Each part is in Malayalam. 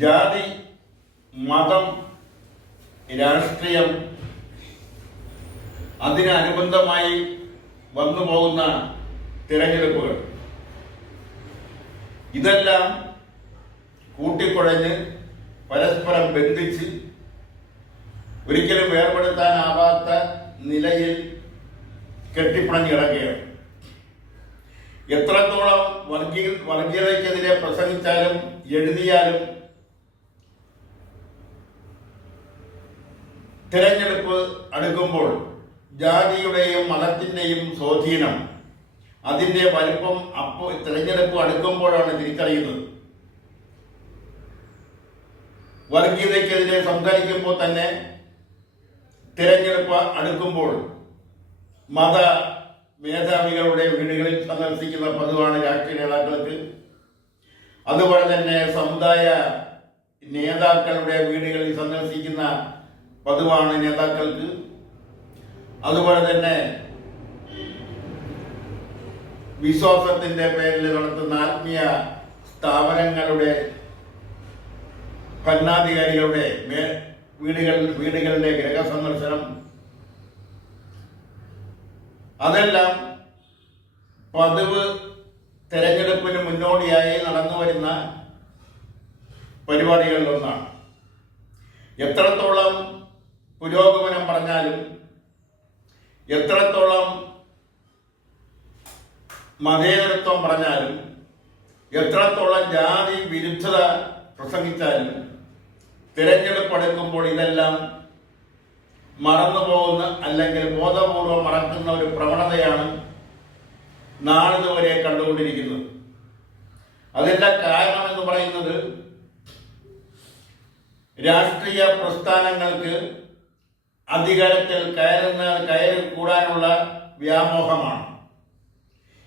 ജാതി, മതം, രാഷ്ട്രീയം, അതിനനുബന്ധമായി വന്നു പോകുന്ന തിരഞ്ഞെടുപ്പുകൾ, ഇതെല്ലാം കൂട്ടിക്കുഴഞ്ഞ് പരസ്പരം ബന്ധിച്ച് ഒരിക്കലും വേർപെടുത്താനാവാത്ത നിലയിൽ കെട്ടിപ്പണഞ്ഞിറങ്ങുകയാണ്. എത്രത്തോളം വർഗീയതയ്ക്കെതിരെ പ്രസംഗിച്ചാലും എഴുതിയാലും തിരഞ്ഞെടുപ്പ് അടുക്കുമ്പോൾ ജാതിയുടെയും മതത്തിൻ്റെയും സ്വാധീനം, അതിൻ്റെ വലിപ്പം തിരഞ്ഞെടുപ്പ് അടുക്കുമ്പോഴാണ് തിരിച്ചറിയുന്നത്. വർഗീയതയ്ക്കെതിരെ സംസാരിക്കുമ്പോൾ തന്നെ തിരഞ്ഞെടുപ്പ് അടുക്കുമ്പോൾ മത മേധാവികളുടെ വീടുകളിൽ സന്ദർശിക്കുന്ന പതിവാണ് രാഷ്ട്രീയ നേതാക്കൾക്ക്. അതുപോലെ തന്നെ സമുദായ നേതാക്കളുടെ വീടുകളിൽ സന്ദർശിക്കുന്ന പതിവാണ് നേതാക്കൾക്ക്. അതുപോലെ തന്നെ വിശ്വാസത്തിന്റെ പേരിൽ നടത്തുന്ന ആത്മീയ സ്ഥാപനങ്ങളുടെ ഭരണാധികാരികളുടെ വീടുകളുടെ ഗൃഹസന്ദർശനം, അതെല്ലാം പതിവ് തെരഞ്ഞെടുപ്പിന് മുന്നോടിയായി നടന്നു വരുന്ന പരിപാടികളിലൊന്നാണ്. എത്രത്തോളം പുരോഗമനം പറഞ്ഞാലും, എത്രത്തോളം മതേതരത്വം പറഞ്ഞാലും, എത്രത്തോളം ജാതി വിരുദ്ധത പ്രസംഗിച്ചാലും തിരഞ്ഞെടുപ്പ് അടുക്കുമ്പോൾ ഇതെല്ലാം മറന്നുപോകുന്ന അല്ലെങ്കിൽ ബോധപൂർവം മറക്കുന്ന ഒരു പ്രവണതയാണ് നാളിതുവരെ കണ്ടുകൊണ്ടിരിക്കുന്നത്. അതിൻ്റെ കാരണം എന്ന് പറയുന്നത് രാഷ്ട്രീയ പ്രസ്ഥാനങ്ങൾക്ക് അധികാരത്തിൽ കയറി കൂടാനുള്ള വ്യാമോഹമാണ്.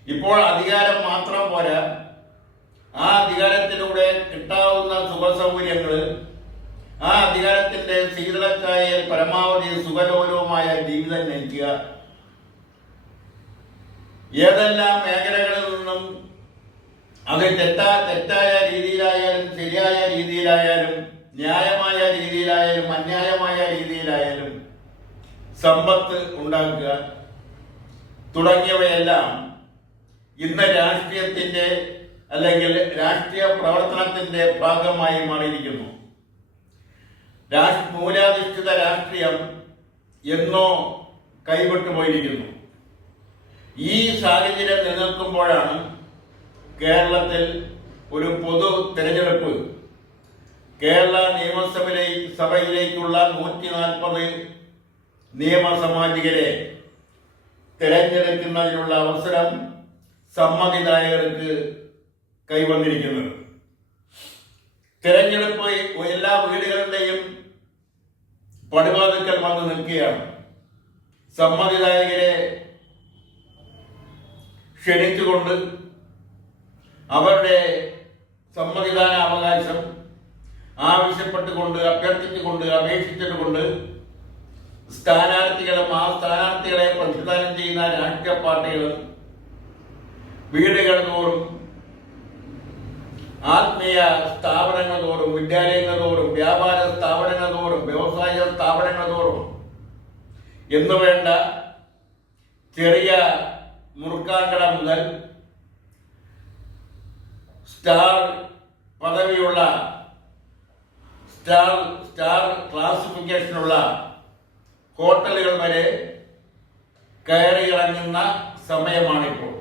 ഇപ്പോൾ അധികാരം മാത്രം പോരാ, ആ അധികാരത്തിലൂടെ കിട്ടാവുന്ന സുഖസൗകര്യങ്ങൾ, ആ അധികാരത്തിന്റെ ശീതളച്ചായയിൽ പരമാവധി സുഖലോലവുമായ ജീവിതം നയിക്കുക, ഏതെല്ലാം മേഖലകളിൽ നിന്നും അത് തെറ്റായ രീതിയിലായാലും ശരിയായ രീതിയിലായാലും ന്യായമായ രീതിയിലായാലും അന്യായമായ രീതിയിലായാലും സമ്പത്ത് ഉണ്ടാക്കുക തുടങ്ങിയവയെല്ലാം ഇന്ന് രാഷ്ട്രീയത്തിന്റെ അല്ലെങ്കിൽ രാഷ്ട്രീയ പ്രവർത്തനത്തിന്റെ ഭാഗമായി മാറിയിരിക്കുന്നു. മൂലാധിഷ്ഠിത രാഷ്ട്രീയം എന്നോ കൈവിട്ടു പോയിരിക്കുന്നു. ഈ സാഹചര്യം നിലനിൽക്കുമ്പോഴാണ് കേരളത്തിൽ ഒരു പൊതു തെരഞ്ഞെടുപ്പ്, കേരള നിയമസഭയിലേക്കുള്ള 140 നിയമസാമാജികരെ തിരഞ്ഞെടുക്കുന്നതിനുള്ള അവസരം സമ്മതിദായകർക്ക് കൈവന്നിരിക്കുന്നത്. തിരഞ്ഞെടുപ്പ് എല്ലാ വീടുകളുടെയും പടിവാതിൽക്കൽ വന്ന് നിൽക്കുകയാണ്. സമ്മതിദായകരെ ക്ഷണിച്ചുകൊണ്ട് അവരുടെ സമ്മതിദാന അവകാശം ആവശ്യപ്പെട്ടുകൊണ്ട്, അഭ്യർത്ഥിച്ചുകൊണ്ട്, അപേക്ഷിച്ചിട്ടുകൊണ്ട് സ്ഥാനാർത്ഥികളും ആ സ്ഥാനാർത്ഥികളെ പ്രതിദാനം ചെയ്യുന്ന രാഷ്ട്രീയ പാർട്ടികളും വീടുകൾ തോറും, ആത്മീയ സ്ഥാപനങ്ങൾ തോറും, വിദ്യാലയങ്ങൾ തോറും, വ്യാപാര സ്ഥാപനങ്ങൾ തോറും, വ്യവസായ സ്ഥാപനങ്ങൾ തോറും എന്നുവേണ്ട ചെറിയ മുറുക്കാൻകട മുതൽ സ്റ്റാർ പദവിയുള്ള സ്റ്റാർ ക്ലാസിഫിക്കേഷനുള്ള ഹോട്ടലുകൾ വരെ കയറിയിറങ്ങുന്ന സമയമാണിപ്പോൾ.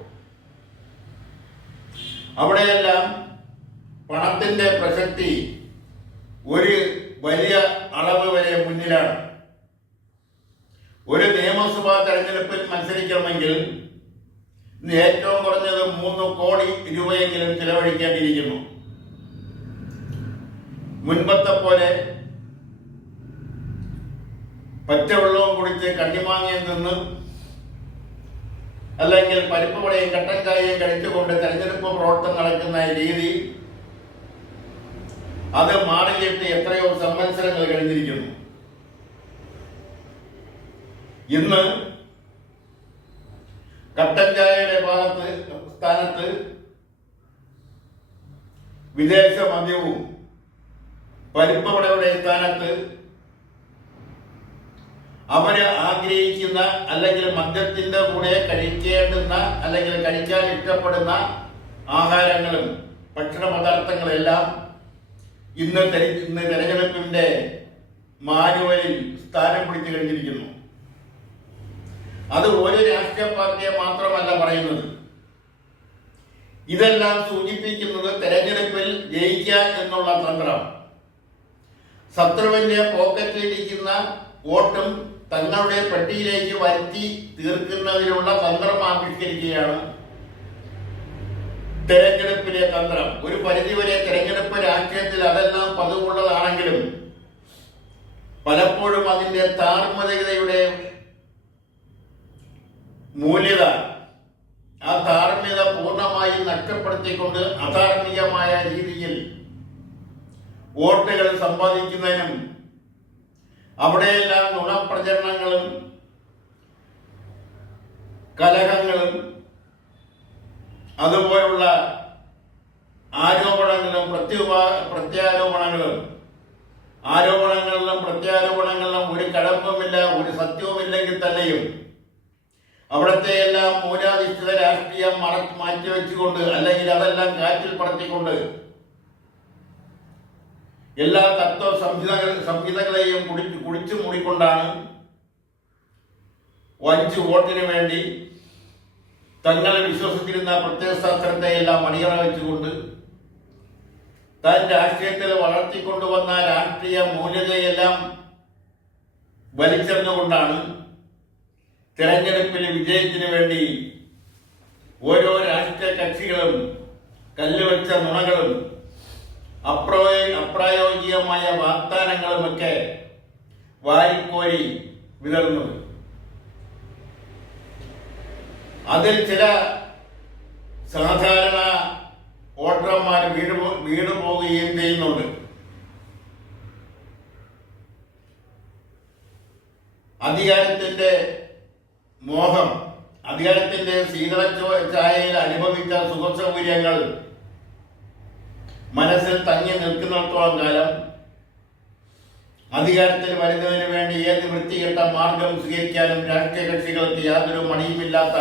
അവിടെയെല്ലാം പണത്തിന്റെ പ്രസക്തി ഒരു വലിയ അളവ് വരെ മുന്നിലാണ്. ഒരു നിയമസഭാ തെരഞ്ഞെടുപ്പിൽ മത്സരിക്കണമെങ്കിൽ ഏറ്റവും കുറഞ്ഞത് 3 കോടി രൂപയെങ്കിലും ചിലവഴിക്കേണ്ടിയിരിക്കുന്നു. മുൻപത്തെ പോലെ പച്ചവെള്ളവും കുടിച്ച് കണ്ണിമാങ്ങയും തിന്ന് അല്ലെങ്കിൽ പരിപ്പ് വടയും കട്ടൻ ചായയും കഴിച്ചുകൊണ്ട് തെരഞ്ഞെടുപ്പ് പ്രവർത്തനം നടക്കുന്ന രീതി അത് മാറിയിട്ട് എത്രയോ സംവത്സരങ്ങൾ കഴിഞ്ഞിരിക്കുന്നു. ഇന്ന് കട്ടൻ ചായയുടെ സ്ഥാനത്ത് വിദേശ മദ്യവും പരിപ്പവടയുടെ സ്ഥാനത്ത് അവര് ആഗ്രഹിക്കുന്ന അല്ലെങ്കിൽ മദ്യത്തിന്റെ കൂടെ കഴിക്കേണ്ടുന്ന അല്ലെങ്കിൽ കഴിക്കാൻ ഇഷ്ടപ്പെടുന്ന ആഹാരങ്ങളും ഭക്ഷണ പദാർത്ഥങ്ങളെല്ലാം ഇന്ന് തെരഞ്ഞെടുപ്പിന്റെ മാനുവലിൽ സ്ഥാനം പിടിച്ചു കഴിഞ്ഞിരിക്കുന്നു. അത് ഒരു രാഷ്ട്രീയ പാർട്ടിയെ മാത്രമല്ല പറയുന്നത്. ഇതെല്ലാം സൂചിപ്പിക്കുന്നത് തെരഞ്ഞെടുപ്പിൽ ജയിക്കുക എന്നുള്ള തന്ത്രം, ശത്രുവിന്റെ പോക്കറ്റിലിരിക്കുന്ന വോട്ടും തങ്ങളുടെ പെട്ടിയിലേക്ക് വരുത്തി തീർക്കുന്നതിനുള്ള തന്ത്രം ആവിഷ്കരിക്കുകയാണ് തെരഞ്ഞെടുപ്പിലെ തന്ത്രം. ഒരു പരിധിവരെ തെരഞ്ഞെടുപ്പ് രാഷ്ട്രീയത്തിൽ അതെല്ലാം പതിവുള്ളതാണെങ്കിലും പലപ്പോഴും അതിന്റെ ധാർമ്മികതയുടെ മൂല്യത, ആ ധാർമ്മികത പൂർണ്ണമായും നഷ്ടപ്പെടുത്തിക്കൊണ്ട് അധാർമികമായ രീതിയിൽ വോട്ടുകൾ സമ്പാദിക്കുന്നതിനും അവിടെയെല്ലാം നുണപ്രചരണങ്ങളും കലഹങ്ങളും അതുപോലുള്ള ആരോപണങ്ങളും പ്രത്യാരോപണങ്ങളിലും ഒരു കഴമ്പുമില്ല, ഒരു സത്യവുമില്ലെങ്കിൽ തന്നെയും അവിടത്തെ എല്ലാം മൂലാധിഷ്ഠിത രാഷ്ട്രീയം മാറ്റിവെച്ചുകൊണ്ട് അല്ലെങ്കിൽ അതെല്ലാം കാറ്റിൽ പറത്തിക്കൊണ്ട് എല്ലാ തത്വ സംഹിതകളെയും കുടിച്ചു മൂടിക്കൊണ്ടാണ് വഞ്ചു വോട്ടിന് വേണ്ടി തങ്ങൾ വിശ്വസിച്ചിരുന്ന പ്രത്യയശാസ്ത്രത്തെ എല്ലാം അണിയറ വെച്ചുകൊണ്ട് താൻ രാഷ്ട്രീയത്തിൽ വളർത്തിക്കൊണ്ടുവന്ന രാഷ്ട്രീയ മൂല്യതയെല്ലാം വലിച്ചെറിഞ്ഞുകൊണ്ടാണ് തെരഞ്ഞെടുപ്പിൽ വിജയത്തിന് വേണ്ടി ഓരോ രാഷ്ട്രീയ കക്ഷികളും കല്ലുവെച്ച നുണകളും അപ്രായോഗികമായ വാഗ്ദാനങ്ങളുമൊക്കെ വാരിക്കോരി വിതറുന്നത്. അതിൽ ചില സാധാരണ വോട്ടർമാർ വീണു പോവുകയും ചെയ്യുന്നുണ്ട്. അധികാരത്തിന്റെ മോഹം, അധികാരത്തിന്റെ ശീതള ഛായയിൽ അനുഭവിച്ച സുഖസൗകര്യങ്ങൾ മനസ്സിൽ തങ്ങി നിൽക്കുന്നിടത്തോളം കാലം അധികാരത്തിൽ വരുന്നതിന് വേണ്ടി ഏത് വൃത്തികെട്ട മാർഗം സ്വീകരിക്കാനും രാഷ്ട്രീയ കക്ഷികൾക്ക് യാതൊരു മടിയുമില്ലാത്ത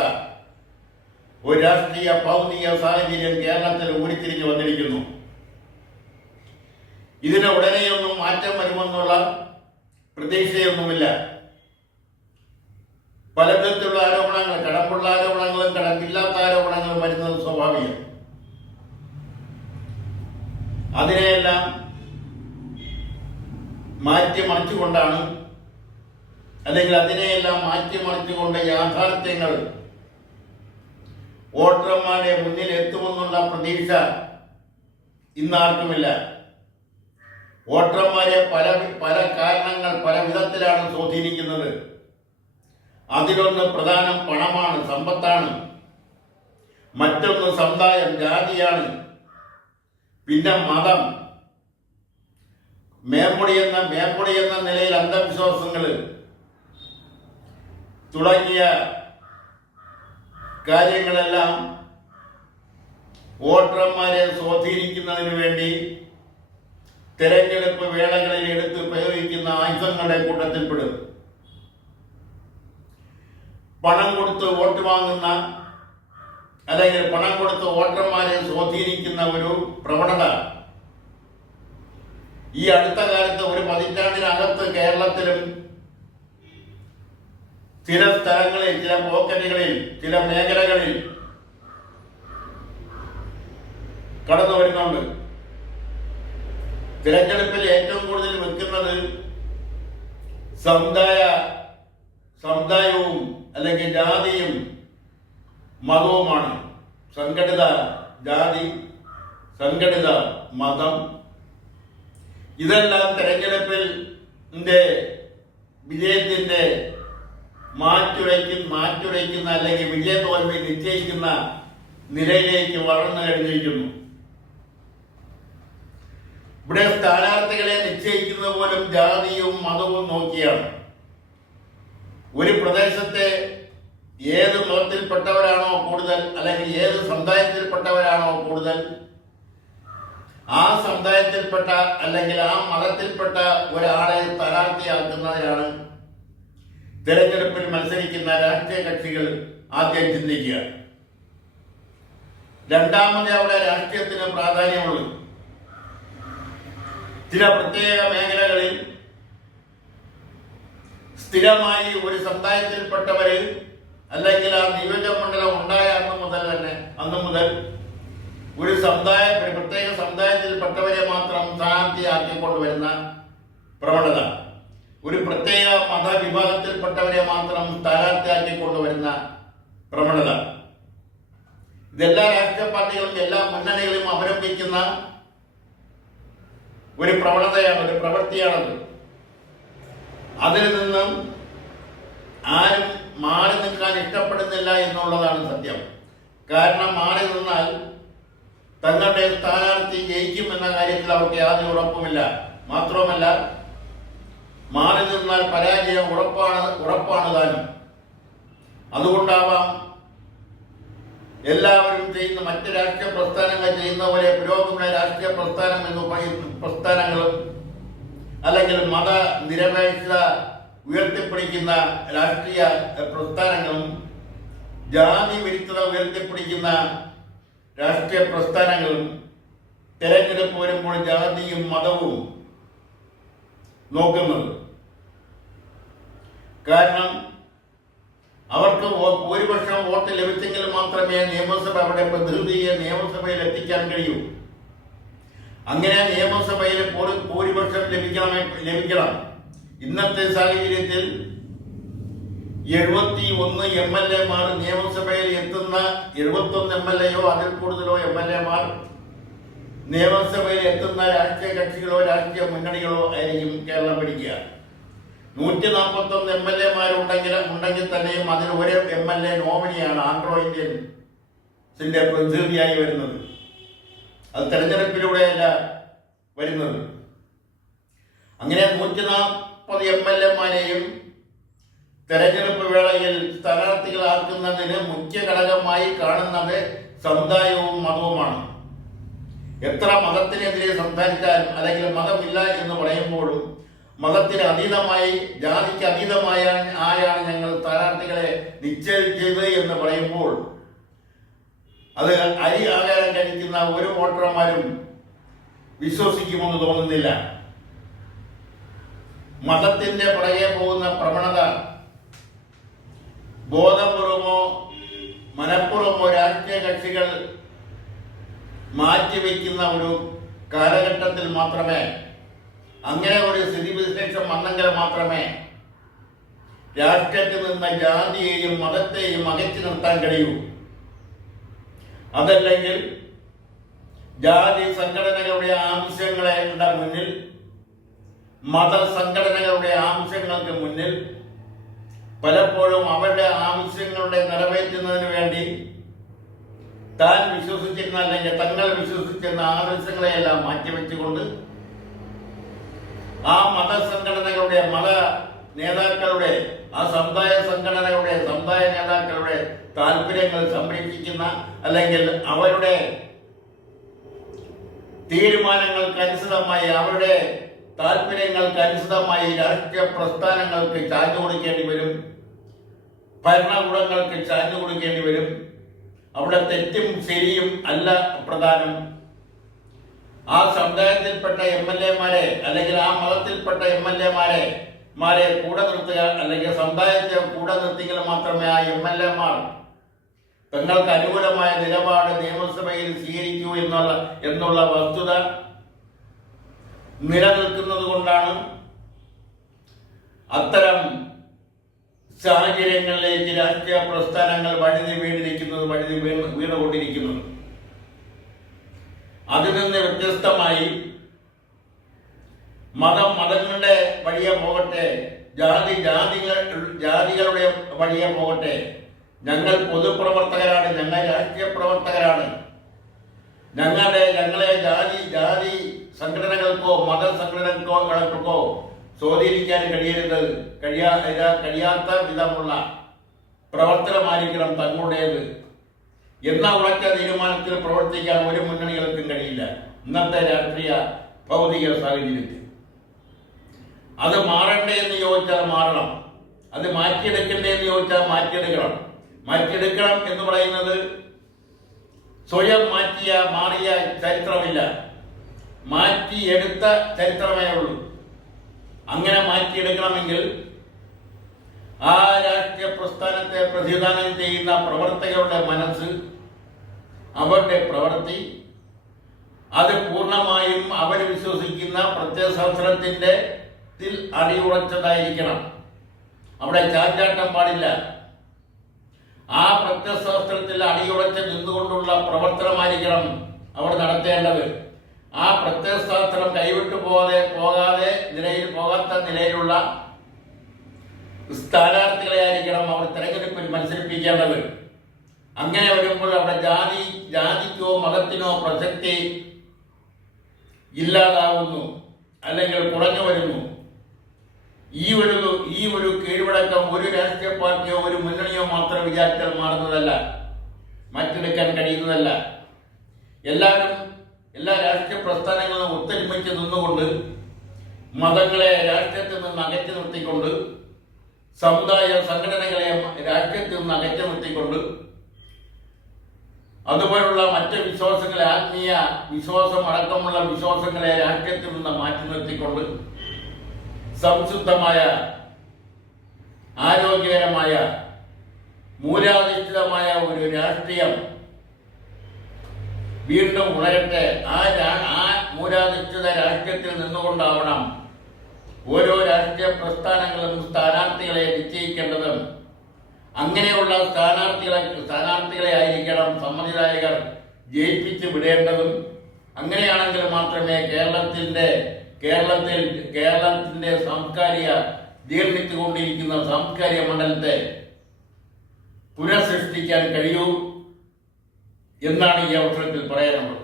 ഒരു രാഷ്ട്രീയ ഭൗതിക സാഹചര്യം കേരളത്തിൽ ഉരുത്തിരിഞ്ഞു വന്നിരിക്കുന്നു. ഇതിന് ഉടനെയൊന്നും മാറ്റം വരുമെന്നുള്ള പ്രതീക്ഷയൊന്നുമില്ല. പലവിധത്തിലുള്ള ആരോപണങ്ങൾ, കടമ്പുള്ള ആരോപണങ്ങളും കടമ്പില്ലാത്ത ആരോപണങ്ങളും വരുന്നത് സ്വാഭാവികം. അതിനെയെല്ലാം മാറ്റിമറിച്ചുകൊണ്ടാണ്, അല്ലെങ്കിൽ അതിനെയെല്ലാം മാറ്റിമറിച്ചുകൊണ്ട് യാഥാർത്ഥ്യങ്ങൾ വോട്ടർമാരുടെ മുന്നിൽ എത്തുമെന്നുള്ള പ്രതീക്ഷ ഇന്നാർക്കുമില്ല. വോട്ടർമാരെ പല കാരണങ്ങൾ പല വിധത്തിലാണ് സ്വാധീനിക്കുന്നത്. അതിലൊന്ന് പ്രധാനം പണമാണ്, സമ്പത്താണ്. മറ്റൊന്ന് സമുദായം, ജാതിയാണ്. പിന്നെ മതം, മേമ്പൊടി എന്ന നിലയിൽ അന്ധവിശ്വാസങ്ങൾ തുടങ്ങിയ കാര്യങ്ങളെല്ലാം വോട്ടർമാരെ സ്വാധീനിക്കുന്നതിന് വേണ്ടി തെരഞ്ഞെടുപ്പ് വേളകളിൽ എടുത്ത് പ്രയോഗിക്കുന്ന ആയുധങ്ങളുടെ കൂട്ടത്തിൽപ്പെടും. പണം കൊടുത്ത് വോട്ട് വാങ്ങുന്ന അല്ലെങ്കിൽ പണം കൊടുത്ത് വോട്ടർമാരെ സ്വാധീനിക്കുന്ന ഒരു പ്രവണത ഈ അടുത്ത കാലത്ത് ഒരു പതിറ്റാണ്ടിനകത്ത് കേരളത്തിലും ചില സ്ഥലങ്ങളിൽ, ചില പോക്കറ്റുകളിൽ, ചില മേഖലകളിൽ കടന്നു വരുന്നുണ്ട്. തിരഞ്ഞെടുപ്പിൽ ഏറ്റവും കൂടുതൽ വെക്കുന്നത് സമുദായവും അല്ലെങ്കിൽ ജാതിയും മതവുമാണ്. സംഘടിത ജാതി, സംഘടിത മതം, ഇതെല്ലാം തെരഞ്ഞെടുപ്പിന്റെ വിജയത്തിന്റെ മാറ്റുരയ്ക്കുന്ന അല്ലെങ്കിൽ വിജയ തോൽവി നിശ്ചയിക്കുന്ന നിലയിലേക്ക് വളർന്നു കഴിഞ്ഞിരിക്കുന്നു. ഇവിടെ സ്ഥാനാർത്ഥികളെ നിശ്ചയിക്കുന്നത് പോലും ജാതിയും മതവും നോക്കിയാണ്. ഒരു പ്രദേശത്തെ ഏത് മതത്തിൽപ്പെട്ടവരാണോ കൂടുതൽ അല്ലെങ്കിൽ ഏത് സമുദായത്തിൽപ്പെട്ടവരാണോ കൂടുതൽ ആ സമുദായത്തിൽപ്പെട്ട അല്ലെങ്കിൽ ആ മതത്തിൽപ്പെട്ട ഒരാളെ സ്ഥാനാർത്ഥിയാക്കുന്നതിനാണ് തെരഞ്ഞെടുപ്പിൽ മത്സരിക്കുന്ന രാഷ്ട്രീയ കക്ഷികൾ ആദ്യം ചിന്തിക്കുക. രണ്ടാമത് അവിടെ രാഷ്ട്രീയത്തിന് പ്രാധാന്യമുള്ളൂ. ചില പ്രത്യേക മേഖലകളിൽ സ്ഥിരമായി ഒരു സമുദായത്തിൽപ്പെട്ടവര് അല്ലെങ്കിൽ ആ നിയോജക മണ്ഡലം ഉണ്ടായ അന്ന് മുതൽ ഒരു പ്രത്യേക സമുദായത്തിൽപ്പെട്ടവരെ മാത്രം സ്ഥാനാർത്ഥിയാക്കിക്കൊണ്ടുവരുന്ന പ്രവണത, ഒരു പ്രത്യേക മതവിഭാഗത്തിൽപ്പെട്ടവരെ മാത്രം സ്ഥാനാർത്ഥിയാക്കിക്കൊണ്ടുവരുന്ന പ്രവണത, ഇതെല്ലാ രാഷ്ട്രീയ പാർട്ടികളും എല്ലാ മുന്നണികളും അവലംബിക്കുന്ന ഒരു പ്രവണതയാണ്, ഒരു പ്രവൃത്തിയാണത്. അതിൽ നിന്നും ആരും മാറി നിൽക്കാൻ ഇഷ്ടപ്പെടുന്നില്ല എന്നുള്ളതാണ് സത്യം. കാരണം മാറി നിന്നാൽ തങ്ങളുടെ സ്ഥാനാർത്ഥി ജയിക്കും എന്ന കാര്യത്തിൽ അവർക്ക് യാതൊരു ഉറപ്പുമില്ല. മാത്രവുമല്ല, മാറി നിന്നാൽ പരാജയം ഉറപ്പാണ് താനും. അതുകൊണ്ടാവാം എല്ലാവരും ചെയ്യുന്ന മറ്റ് രാഷ്ട്രീയ പ്രസ്ഥാനങ്ങൾ ചെയ്യുന്ന പോലെ പുരോഗമന രാഷ്ട്രീയ പ്രസ്ഥാനം എന്ന് പറയുന്ന പ്രസ്ഥാനങ്ങളും അല്ലെങ്കിൽ മതനിരപേക്ഷത ഉയർത്തിപ്പിടിക്കുന്ന രാഷ്ട്രീയ പ്രസ്ഥാനങ്ങളും ജാതി വിരുദ്ധത ഉയർത്തിപ്പിടിക്കുന്ന രാഷ്ട്രീയ പ്രസ്ഥാനങ്ങളും തെരഞ്ഞെടുപ്പ് വരുമ്പോൾ ജാതിയും മതവും നോക്കുന്നത്. കാരണം അവർക്ക് ഭൂരിപക്ഷം വോട്ട് ലഭിച്ചെങ്കിൽ മാത്രമേ അവരുടെ പ്രതിനിധിയെ നിയമസഭയിൽ എത്തിക്കാൻ കഴിയൂ. അങ്ങനെ നിയമസഭയിൽ ഭൂരിപക്ഷം ലഭിക്കണം. ഇന്നത്തെ സാഹചര്യത്തിൽ 71 MLA നിയമസഭയിൽ എത്തുന്ന 71 MLA അതിൽ കൂടുതലോ MLA നിയമസഭയിൽ എത്തുന്ന രാഷ്ട്രീയ കക്ഷികളോ രാഷ്ട്രീയ മുന്നണികളോ ആയിരിക്കും കേരളം ഭരിക്കുക. 141 MLA ഉണ്ടെങ്കിൽ തന്നെയും അതിന് ഒരു MLA നോമിനിയാണ് ആംഗ്ലോ ഇന്ത്യൻസിന്റെ പ്രതിനിധിയായി വരുന്നത്. അത് തെരഞ്ഞെടുപ്പിലൂടെയല്ല വരുന്നത്. അങ്ങനെ 140 MLA തെരഞ്ഞെടുപ്പ് വേളയിൽ സ്ഥാനാർത്ഥികളാക്കുന്നതിന് മുഖ്യ ഘടകമായി കാണുന്നത് സമുദായവും മതവുമാണ്. എത്ര മതത്തിനെതിരെ സംസാരിച്ചാലും അല്ലെങ്കിൽ മതമില്ല എന്ന് പറയുമ്പോഴും മതത്തിന് അതീതമായി ജാതിക്ക് ആയാണ് ഞങ്ങൾ സ്ഥാനാർത്ഥികളെ നിശ്ചയിച്ചത് എന്ന് പറയുമ്പോൾ അത് അരി ആകാരം കഴിക്കുന്ന ഒരു വോട്ടർമാരും വിശ്വസിക്കുമെന്ന് തോന്നുന്നില്ല. മതത്തിന്റെ പുറകെ പോകുന്ന പ്രവണത ബോധപൂർവമോ മനഃപൂർവമോ രാഷ്ട്രീയ കക്ഷികൾ മാറ്റിവെക്കുന്ന ഒരു കാലഘട്ടത്തിൽ മാത്രമേ, അങ്ങനെ ഒരു സ്ഥിതിവിശേഷം വന്നെങ്കിൽ മാത്രമേ രാഷ്ട്രീയത്തിൽ നിന്ന് ജാതിയെയും മതത്തെയും അകറ്റി നിർത്താൻ കഴിയൂ. അതല്ലെങ്കിൽ ജാതി സംഘടനകളുടെ ആവശ്യങ്ങളുടെ മുന്നിൽ, മതസംഘടനകളുടെ ആവശ്യങ്ങൾക്ക് മുന്നിൽ പലപ്പോഴും അവരുടെ ആവശ്യങ്ങളുടെ നിറവേറ്റുന്നതിന് വേണ്ടി താൻ വിശ്വസിച്ചിരുന്ന അല്ലെങ്കിൽ തങ്ങൾ വിശ്വസിച്ചിരുന്ന ആദർശങ്ങളെയെല്ലാം മാറ്റിവെച്ചുകൊണ്ട് ആ മതസംഘടനകളുടെ മത നേതാക്കളുടെ ആ സമുദായ സംഘടനകളുടെ സമുദായ നേതാക്കളുടെ താല്പര്യങ്ങൾ സംരക്ഷിക്കുന്ന അല്ലെങ്കിൽ അവരുടെ തീരുമാനങ്ങൾക്കനുസൃതമായി അവരുടെ താല്പര്യങ്ങൾക്കനുസൃതമായി രാഷ്ട്രീയ പ്രസ്ഥാനങ്ങൾക്ക് ചാഞ്ഞു കൊടുക്കേണ്ടി വരും, ഭരണകൂടങ്ങൾക്ക് ചാഞ്ഞു കൊടുക്കേണ്ടി വരും. അവിടെ തെറ്റും ശരിയും അല്ല പ്രധാനം. ആ സമുദായത്തിൽപ്പെട്ട MLA അല്ലെങ്കിൽ ആ മതത്തിൽപ്പെട്ട MLA കൂടെ നിർത്തുക, അല്ലെങ്കിൽ സമുദായത്തെ കൂടെ നിർത്തിയെങ്കിൽ മാത്രമേ ആ MLA തങ്ങൾക്ക് അനുകൂലമായ നിലപാട് നിയമസഭയിൽ സ്വീകരിക്കൂ എന്നുള്ള വസ്തുത നിലനിൽക്കുന്നത് കൊണ്ടാണ് അത്തരം സാഹചര്യങ്ങളിലേക്ക് രാഷ്ട്രീയ പ്രസ്ഥാനങ്ങൾ വീണുകൊണ്ടിരിക്കുന്നത്. അതിൽ നിന്ന് വ്യത്യസ്തമായി മതങ്ങളുടെ വഴിയെ പോകട്ടെ, ജാതികളുടെ വഴിയെ പോകട്ടെ, ഞങ്ങൾ പൊതുപ്രവർത്തകരാണ്, ഞങ്ങൾ രാഷ്ട്രീയ പ്രവർത്തകരാണ്, ഞങ്ങളെ ജാതി സംഘടനകൾക്കോ മതസംഘടനകൾക്കോ സ്വാധീനിക്കാൻ കഴിയാത്ത വിധമുള്ള പ്രവർത്തനമായിരിക്കണം തങ്ങളുടേത് എന്ന ഉറച്ച തീരുമാനത്തിൽ പ്രവർത്തിക്കാൻ ഒരു മുന്നണികൾക്കും കഴിയില്ല ഇന്നത്തെ രാഷ്ട്രീയ ഭൗതിക സാഹചര്യത്തിൽ. അത് മാറണ്ടേ എന്ന് ചോദിച്ചാൽ മാറണം, അത് മാറ്റിയെടുക്കണ്ടേ എന്ന് ചോദിച്ചാൽ മാറ്റിയെടുക്കണം. മാറ്റിയെടുക്കണം എന്ന് പറയുന്നത് സ്വയം മാറിയ ചരിത്രമില്ല, മാറ്റിയെടുത്ത ചരിത്രമേ ഉള്ളൂ. അങ്ങനെ മാറ്റിയെടുക്കണമെങ്കിൽ ആ രാഷ്ട്രീയ പ്രസ്ഥാനത്തെ പ്രതിദാനം ചെയ്യുന്ന പ്രവർത്തകരുടെ മനസ്സ്, അവരുടെ പ്രവൃത്തി, അത് പൂർണ്ണമായും അവർ വിശ്വസിക്കുന്ന പ്രത്യയശാസ്ത്രത്തിന്റെ അടിയുറച്ചതായിരിക്കണം. അവിടെ ചാഞ്ചാട്ടം പാടില്ല. ആ പ്രത്യയശാസ്ത്രത്തിൽ അടിയുറച്ച് നിന്നുകൊണ്ടുള്ള പ്രവർത്തനമായിരിക്കണം അവർ നടത്തേണ്ടത്. ആ പ്രത്യയശാസ്ത്രം കൈവിട്ടു പോകാത്ത നിലയിലുള്ള സ്ഥാനാർത്ഥികളെ ആയിരിക്കണം അവർ തെരഞ്ഞെടുപ്പിൽ മത്സരിപ്പിക്കേണ്ടത്. അങ്ങനെ വരുമ്പോൾ അവിടെ ജാതിക്കോ മതത്തിനോ പ്രസക്തി ഇല്ലാതാവുന്നു, അല്ലെങ്കിൽ കുറഞ്ഞു വരുന്നു. ഈ ഒരു കീഴ്വഴക്കം ഒരു രാഷ്ട്രീയ പാർട്ടിയോ ഒരു മുന്നണിയോ മാത്രം വിചാരിച്ചാൽ മാറുന്നതല്ല, മാറ്റിയെടുക്കാൻ കഴിയുന്നതല്ല. എല്ലാ രാഷ്ട്രീയ പ്രസ്ഥാനങ്ങളും ഒത്തൊരുമിച്ച് നിന്നുകൊണ്ട്, മതങ്ങളെ രാഷ്ട്രീയത്തിൽ നിന്ന് അകറ്റി നിർത്തിക്കൊണ്ട്, സമുദായ സംഘടനകളെ രാഷ്ട്രീയത്തിൽ നിന്ന് അകറ്റി നിർത്തിക്കൊണ്ട്, അതുപോലുള്ള മറ്റ് വിശ്വാസങ്ങളെ, ആത്മീയ വിശ്വാസം അടക്കമുള്ള വിശ്വാസങ്ങളെ രാഷ്ട്രീയത്തിൽ നിന്ന് മാറ്റി നിർത്തിക്കൊണ്ട് സംശുദ്ധമായ, ആരോഗ്യകരമായ, മൂല്യാധിഷ്ഠിതമായ ഒരു രാഷ്ട്രീയം വീണ്ടും ഉണരട്ടെ. ആ മൂല്യാധിഷ്ഠിത രാഷ്ട്രീയത്തിൽ നിന്നുകൊണ്ടാവണം ഓരോ രാഷ്ട്രീയ പ്രസ്ഥാനങ്ങളും സ്ഥാനാർത്ഥികളെ നിശ്ചയിക്കേണ്ടതും. അങ്ങനെയുള്ള സ്ഥാനാർത്ഥികളെ ആയിരിക്കണം സമ്മതിദായകർ ജയിപ്പിച്ച് വിടേണ്ടതും. അങ്ങനെയാണെങ്കിൽ മാത്രമേ കേരളത്തിന്റെ ജീർണിച്ചുകൊണ്ടിരിക്കുന്ന സാംസ്കാരിക മണ്ഡലത്തെ പുനഃസൃഷ്ടിക്കാൻ കഴിയൂ എന്നാണ് ഈ അവസരത്തിൽ പറയാനുള്ളത്.